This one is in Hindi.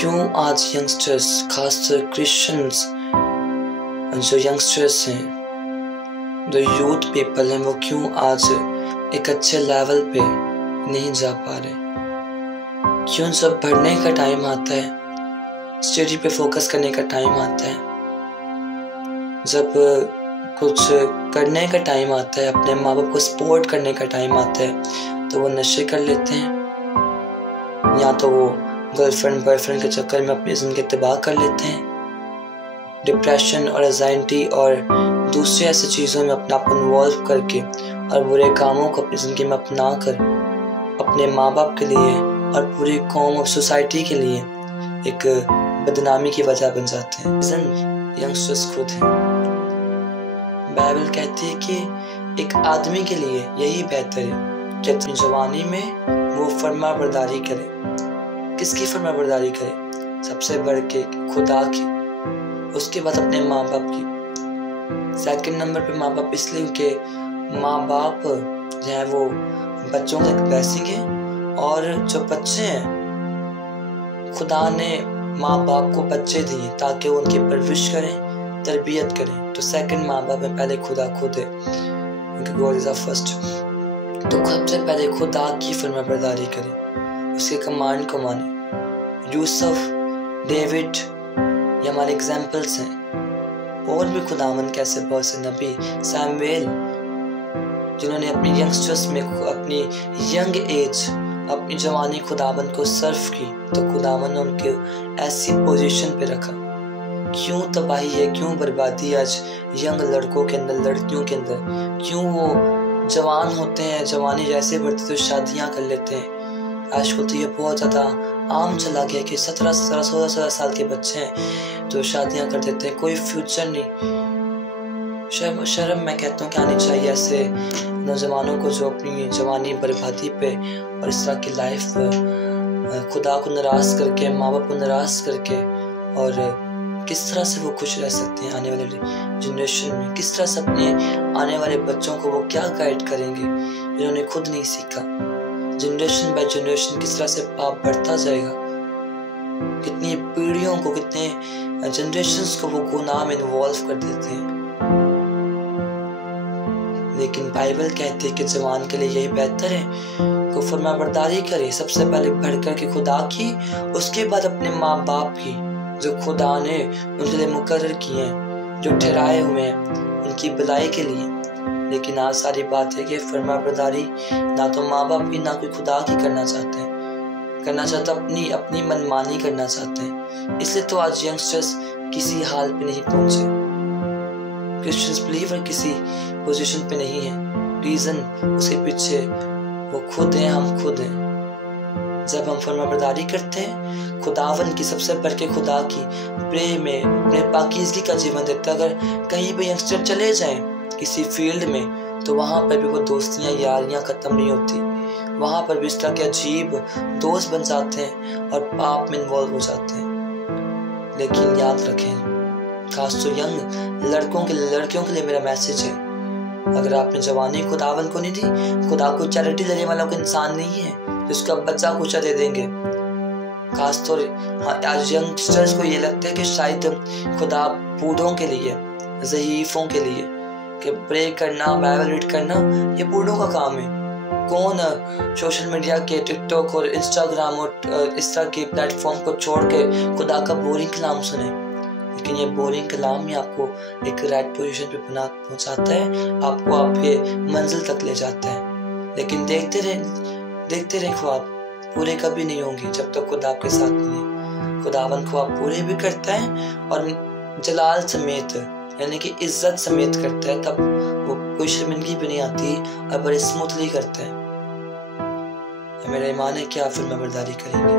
क्यों आज यंगस्टर्स, खासकर क्रिश्चियंस, जो यंगस्टर्स हैं, जो यूथ पीपल हैं, वो क्यों आज एक अच्छे लेवल पे नहीं जा पा रहे? क्यों जब पढ़ने का टाइम आता है, स्टडी पे फोकस करने का टाइम आता है, जब कुछ करने का टाइम आता है, अपने माँ बाप को सपोर्ट करने का टाइम आता है, तो वो नशे कर लेते हैं, या तो वो गर्लफ्रेंड बॉयफ्रेंड के चक्कर में अपनी ज़िंदगी तबाह कर लेते हैं। डिप्रेशन और एंजाइटी और दूसरी ऐसी चीज़ों में अपना आप इन्वॉल्व करके और बुरे कामों को अपनी ज़िंदगी में अपना कर अपने माँ बाप के लिए और पूरी कौम और सोसाइटी के लिए एक बदनामी की वजह बन जाते हैं। यंगस्टर्स खुद हैं। बाइबल कहती है कि एक आदमी के लिए यही बेहतर है कि अपनी जवानी में वो फरमाबरदारी करे। किसकी फरमाबरदारी करे? सबसे बढ़ के खुदा की, उसके बाद अपने माँ बाप की। सेकंड नंबर पे माँ बाप, इसलिए कि माँ बाप जो है वो बच्चों का एक ब्लेसिंग है, और जो बच्चे हैं, खुदा ने माँ बाप को बच्चे दिए ताकि वो उनकी परवरिश करें, तरबियत करें। तो सेकंड माँ बाप में पहले खुदा खुद है, क्योंकि गॉड इज फर्स्ट। तो सबसे पहले खुदा की फरमाबरदारी करें, उसके कमांड को माने। यूसुफ, डेविड, ये हमारे एग्जाम्पल्स हैं। और भी खुदावंद कैसे बहुत से नबी, सैमुएल, जिन्होंने अपनी यंगस्टर्स में, अपनी यंग एज, अपनी जवानी खुदावंद को सर्व की, तो खुदावंद ने उनके ऐसी पोजीशन पे रखा। क्यों तबाही है, क्यों बर्बादी आज यंग लड़कों के अंदर, लड़कियों के अंदर? क्यों वो जवान होते हैं, जवानी जैसे बढ़ती तो शादियां कर लेते हैं। आजकल तो ये बहुत ज़्यादा आम चला गया कि 17, 16 साल के बच्चे हैं तो शादियां कर देते हैं, कोई फ्यूचर नहीं। शर्म मैं कहता हूँ कि आनी चाहिए ऐसे नौजवानों को जो अपनी जवानी बर्बादी पे और इस तरह की लाइफ खुदा को नाराज़ करके, माँ बाप को नाराज़ करके, और किस तरह से वो खुश रह सकते हैं आने वाले जनरेशन में। किस तरह से अपने आने वाले बच्चों को वो क्या गाइड करेंगे जिन्होंने खुद नहीं सीखा। जनरेशन बाय जनरेशन किस तरह से पाप बढ़ता जाएगा, कितनी पीढ़ियों को, कितने जनरेशन्स को वो गुनाह में इन्वॉल्व कर देते हैं। लेकिन बाइबल कहती है कि जवान के लिए यही बेहतर है कि फरमाबरदारी करे, सबसे पहले बढ़कर के खुदा की, उसके बाद अपने माँ बाप की, जो खुदा ने उनके लिए मुकर्रर किए हैं, जो ठहराए हुए हैं उनकी भलाई के लिए। लेकिन आज सारी बात है कि फरमाबरदारी ना तो माँ बाप की, ना कोई खुदा की करना चाहते हैं, अपनी मनमानी करना चाहते हैं। इसलिए तो आज यंगस्टर्स किसी हाल पे नहीं पहुंचे, क्रिश्चियंस बिलीवर किसी पोजीशन पे नहीं है। रीजन उसके पीछे वो खुद हैं, हम खुद हैं। जब हम फरमाबरदारी करते हैं खुदावन की, सबसे बढ़ के खुदा की, प्रेम में अपने पाकीज़गी का जीवन देते हैं। अगर कहीं पे यंगस्टर चले जाएं किसी फील्ड में, तो वहाँ पर भी वो दोस्तियाँ, यारियाँ ख़त्म नहीं होती। वहाँ पर भी इस तरह के अजीब दोस्त बन जाते हैं और पाप में इन्वॉल्व हो जाते हैं। लेकिन याद रखें, खास तो यंग लड़कियों के लिए मेरा मैसेज है, अगर आपने जवानी खुदावन को नहीं दी, खुदा को चैरिटी देने वाला कोई इंसान नहीं है जिसका बच्चा कुछ दे देंगे। खासतौर आज यंगस्टर्स को ये लगता है कि शायद खुदा बूढ़ों के लिए, ज़ईफ़ों के लिए, कि प्रे करना, बाइबल रीड करना ये बूढ़ों का काम है। कौन सोशल मीडिया के, टिकटॉक और इंस्टाग्राम और इस तरह के प्लेटफॉर्म को छोड़ के खुदा का बोरिंग कलाम सुने? लेकिन ये बोरिंग कलाम ही आपको एक राइट पोजीशन पे पहुंचाता है, आपको आपके मंजिल तक ले जाता है। लेकिन देखते रहे ख्वाब पूरे कभी नहीं होंगे जब तक खुदा आपके साथ नहीं है। खुदावन ख्वाब पूरे भी करता है और जलाल समेत, यानी कि इज्जत समेत करता है, तब वो कोई शर्मिंदगी भी नहीं आती और बड़े स्मूथली करता है। मेरा ईमान है कि आप फरमाबरदारी करेंगे।